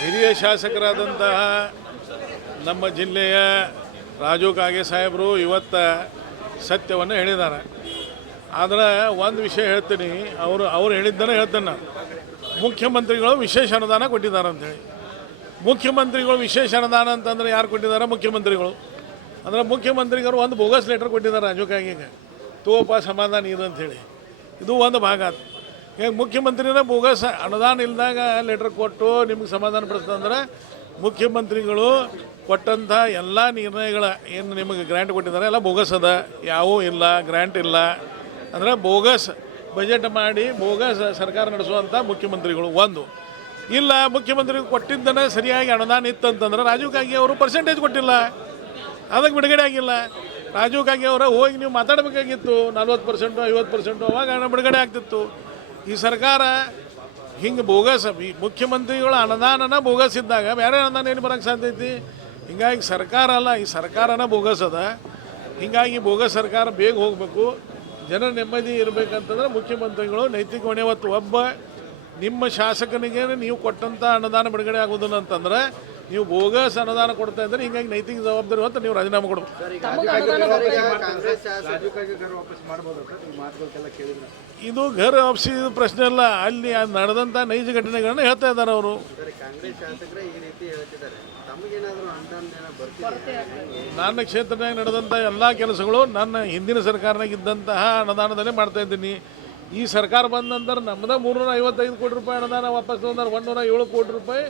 ಹಿರಿಯ ಶಾಸಕರಾದಂತಹ ನಮ್ಮ ಜಿಲ್ಲೆಯ ರಾಜು ಕಾಗೆ ಸಾಹೇಬರು ಇವತ್ತ ಸತ್ಯವನ್ನು ಹೇಳಿದ್ದಾರೆ. ಆದರೆ ಒಂದು ವಿಷಯ ಹೇಳ್ತೀನಿ, ಅವರು ಅವ್ರು ಹೇಳಿದ್ದನ್ನು ಹೇಳ್ತೇನೆ ನಾನು. ಮುಖ್ಯಮಂತ್ರಿಗಳು ವಿಶೇಷ ಅನುದಾನ ಕೊಟ್ಟಿದ್ದಾರೆ ಅಂತೇಳಿ. ಮುಖ್ಯಮಂತ್ರಿಗಳು ವಿಶೇಷ ಅನುದಾನ ಅಂತಂದ್ರೆ ಯಾರು ಕೊಟ್ಟಿದ್ದಾರೆ? ಮುಖ್ಯಮಂತ್ರಿಗಳು. ಅಂದ್ರೆ ಮುಖ್ಯಮಂತ್ರಿಗಳು ಒಂದು ಬೋಗಸ್ ಲೆಟರ್ ಕೊಟ್ಟಿದ್ದಾರೆ ರಾಜು ಕಾಗೆಗೆ. ತೋಪ ಸಮಾಧಾನ ಇದು ಅಂಥೇಳಿ ಇದು ಒಂದು ಭಾಗ ಆತು. ಮುಖ್ಯಮಂತ್ರಿನೇ ಬೋಗಸ್ ಅನುದಾನ ಇಲ್ದಾಗ ಲೆಟ್ರ್ ಕೊಟ್ಟು ನಿಮ್ಗೆ ಸಮಾಧಾನ ಪಡಿಸ್ತಂದ್ರೆ ಮುಖ್ಯಮಂತ್ರಿಗಳು ಕೊಟ್ಟಂಥ ಎಲ್ಲ ನಿರ್ಣಯಗಳ ಏನು ನಿಮಗೆ ಗ್ರ್ಯಾಂಟ್ ಕೊಟ್ಟಿದ್ದಾರೆ ಎಲ್ಲ ಬೋಗಸ್ ಅದ. ಯಾವೂ ಇಲ್ಲ ಗ್ರ್ಯಾಂಟ್ ಇಲ್ಲ. ಅಂದರೆ ಬೋಗಸ್ ಬಜೆಟ್ ಮಾಡಿ ಬೋಗಸ್ ಸರ್ಕಾರ ನಡೆಸುವಂಥ ಮುಖ್ಯಮಂತ್ರಿಗಳು ಒಂದು. ಇಲ್ಲ ಮುಖ್ಯಮಂತ್ರಿ ಕೊಟ್ಟಿದ್ದನೇ ಸರಿಯಾಗಿ ಅನುದಾನ ಇತ್ತಂತಂದ್ರೆ ರಾಜೀವ್ ಗಾಂಧಿ ಅವರು ಪರ್ಸೆಂಟೇಜ್ ಕೊಟ್ಟಿಲ್ಲ. ಅದಕ್ಕೆ ಬಿಡುಗಡೆ ಆಗಿಲ್ಲ. ರಾಜೀವ್ ಗಾಂಧಿ ಅವರ ಹೋಗಿ ನೀವು ಮಾತಾಡಬೇಕಾಗಿತ್ತು. ನಲ್ವತ್ತು ಪರ್ಸೆಂಟು ಐವತ್ತು ಪರ್ಸೆಂಟು ಅವಾಗ ಬಿಡುಗಡೆ ಆಗ್ತಿತ್ತು. ಈ ಸರ್ಕಾರ ಹಿಂಗೆ ಬೋಗಸ್, ಈ ಮುಖ್ಯಮಂತ್ರಿಗಳ ಅನುದಾನನ ಬೋಗಸಿದ್ದಾಗ ಬೇರೆ ಅನುದಾನ ಏನು ಬರೋಕ್ಕೆ ಸಾಧ್ಯ ಐತಿ? ಹಿಂಗಾಗಿ ಸರ್ಕಾರ ಅಲ್ಲ, ಈ ಸರ್ಕಾರನ ಬೋಗಸದ ಹಿಂಗಾಗಿ ಬೋಗಸ್ ಸರ್ಕಾರ ಬೇಗ ಹೋಗಬೇಕು. ಜನ ನೆಮ್ಮದಿ ಇರಬೇಕಂತಂದ್ರೆ ಮುಖ್ಯಮಂತ್ರಿಗಳು ನೈತಿಕ ಹೊಣೆ ಒಬ್ಬ ನಿಮ್ಮ ಶಾಸಕನಿಗೆ ನೀವು ಕೊಟ್ಟಂಥ ಅನುದಾನ ಬಿಡುಗಡೆ ಆಗೋದಿಲ್ಲ ಅಂತಂದ್ರೆ ನೀವು ಬೋಗಸ್ ಅನುದಾನ ಕೊಡ್ತಾ ಇದ್ರೆ ಹಿಂಗಾಗಿ ನೈತಿಕ ಜವಾಬ್ದಾರಿ ಹೊತ್ತು ನೀವು ರಾಜೀನಾಮೆ ಕೊಡಬೇಕು. ಕಾಂಗ್ರೆಸ್ ಇದು ಘರ್ ವಾಪಸಿ ಪ್ರಶ್ನೆ ಅಲ್ಲ. ಅಲ್ಲಿ ನಡೆದಂತ ನಡೆದಂಥ ನೈಜ ಘಟನೆಗಳನ್ನ ಹೇಳ್ತಾ ಇದ್ದಾರೆ ಅವರು. ನನ್ನ ಕ್ಷೇತ್ರದಾಗ ನಡೆದಂಥ ಎಲ್ಲ ಕೆಲಸಗಳು ನನ್ನ ಹಿಂದಿನ ಸರ್ಕಾರನಾಗ ಇದ್ದಂತಹ ಅನುದಾನದಲ್ಲೇ ಮಾಡ್ತಾ ಇದ್ದೀನಿ. ಈ ಸರ್ಕಾರ ಬಂದ ನಂತರ ನಮ್ಮದ ಮೂರ್ನೂರ ಐವತ್ತೈದು ಕೋಟಿ ರೂಪಾಯಿ ಅನುದಾನ ವಾಪಸ್ ಒಂದು ಒಂದೂರ ಏಳು ಕೋಟಿ ರೂಪಾಯಿ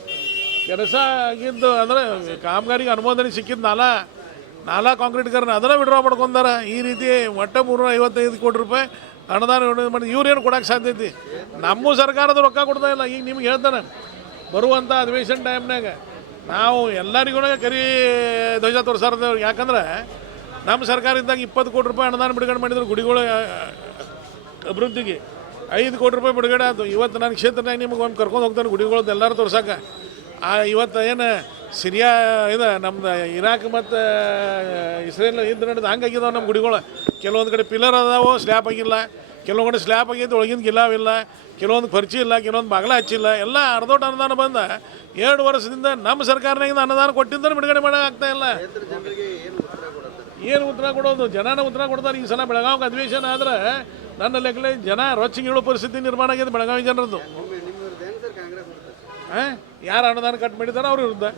ಕೆಲಸ ಆಗಿದ್ದು ಅಂದರೆ ಕಾಮಗಾರಿಗೆ ಅನುಮೋದನೆ ಸಿಕ್ಕಿದ್ದು ನಾಲ, ನಾಲಾ ಕಾಂಕ್ರೀಟ್ಗಾರನ ಅದನ್ನು ವಿಡ್ರಾ ಮಾಡ್ಕೊಂಡಾರ. ಈ ರೀತಿ ಒಟ್ಟು ಮೂರ್ನೂರ ಐವತ್ತೈದು ಕೋಟಿ ರೂಪಾಯಿ ಅನುದಾನ ಮಾಡಿ ಇವ್ರೇನು ಸಾಧ್ಯ ಐತಿ? ನಮ್ಮ ಸರ್ಕಾರದ ರೊಕ್ಕ ಕೊಡ್ತಾ ಇಲ್ಲ. ಈಗ ನಿಮ್ಗೆ ಹೇಳ್ತಾನೆ ಬರುವಂಥ ಅಧಿವೇಶನ ಟೈಮ್ನಾಗ ನಾವು ಎಲ್ಲರಿಗೂ ಕರಿ ಧ್ವಜ ತೋರಿಸಾರ ಯಾಕಂದ್ರೆ ನಮ್ಮ ಸರ್ಕಾರ ಇದ್ದಾಗ ಇಪ್ಪತ್ತು ಕೋಟಿ ರೂಪಾಯಿ ಅನುದಾನ ಬಿಡುಗಡೆ ಮಾಡಿದ್ರು ಗುಡಿಗಳು ಅಭಿವೃದ್ಧಿಗೆ. ಐದು ಕೋಟಿ ರೂಪಾಯಿ ಬಿಡುಗಡೆ ಆಯಿತು. ಇವತ್ತು ನನ್ನ ಕ್ಷೇತ್ರನಾಗ ನಿಮಗೆ ಒಂದು ಕರ್ಕೊಂಡು ಹೋಗ್ತಾನೆ ಗುಡಿಗಳದ್ದು ಎಲ್ಲರೂ ತೋರ್ಸಕ್ಕೆ ಆ, ಇವತ್ತು ಏನು ಸಿರಿಯಾ ಇದು ನಮ್ದು ಇರಾಕ್ ಮತ್ತು ಇಸ್ರೇಲ್ ಇದು ನಡೆದು ಹಂಗಾಗಿದಾವೆ ನಮ್ಮ ಗುಡಿಗಳು. ಕೆಲವೊಂದು ಕಡೆ ಪಿಲ್ಲರ್ ಅದಾವೆ, ಸ್ಲ್ಯಾಪ್ ಆಗಿಲ್ಲ. ಕೆಲವೊಂದು ಕಡೆ ಸ್ಲ್ಯಾಪ್ ಆಗಿದ್ದು ಒಳಗಿನ ಗಿಲಾವಿಲ್ಲ ಕೆಲವೊಂದು ಖರ್ಚು ಇಲ್ಲ, ಕೆಲವೊಂದು ಬಾಗಿಲ ಹಚ್ಚಿಲ್ಲ. ಎಲ್ಲ ಅರ್ಧೋಟ ಅನುದಾನ ಬಂದ. ಎರಡು ವರ್ಷದಿಂದ ನಮ್ಮ ಸರ್ಕಾರನಾಗಿಂದ ಅನುದಾನ ಕೊಟ್ಟಿದ್ದರೆ ಬಿಡುಗಡೆ ಮಾಡೋಕ್ಕಾಗ್ತಾ ಇಲ್ಲ. ಏನು ಉತ್ತರ ಕೊಡೋದು? ಜನನ ಉತ್ತರ ಕೊಡ್ತಾರೆ. ಈ ಸಲ ಬೆಳಗಾವಿಗೆ ಅಧಿವೇಶನ ಆದ್ರೆ ನನ್ನ ಲೆಕ್ಕಲೆ ಜನ ರೊಚ್ಚಿಗೆ ಹೇಳೋ ಪರಿಸ್ಥಿತಿ ನಿರ್ಮಾಣ ಆಗಿದೆ ಬೆಳಗಾವಿ ಜನರದ್ದು. ಯಾರು ಅನುದಾನ ಕಟ್ ಮಾಡಿದಾರೋ ಅವರು ಇರುತ್ತೆ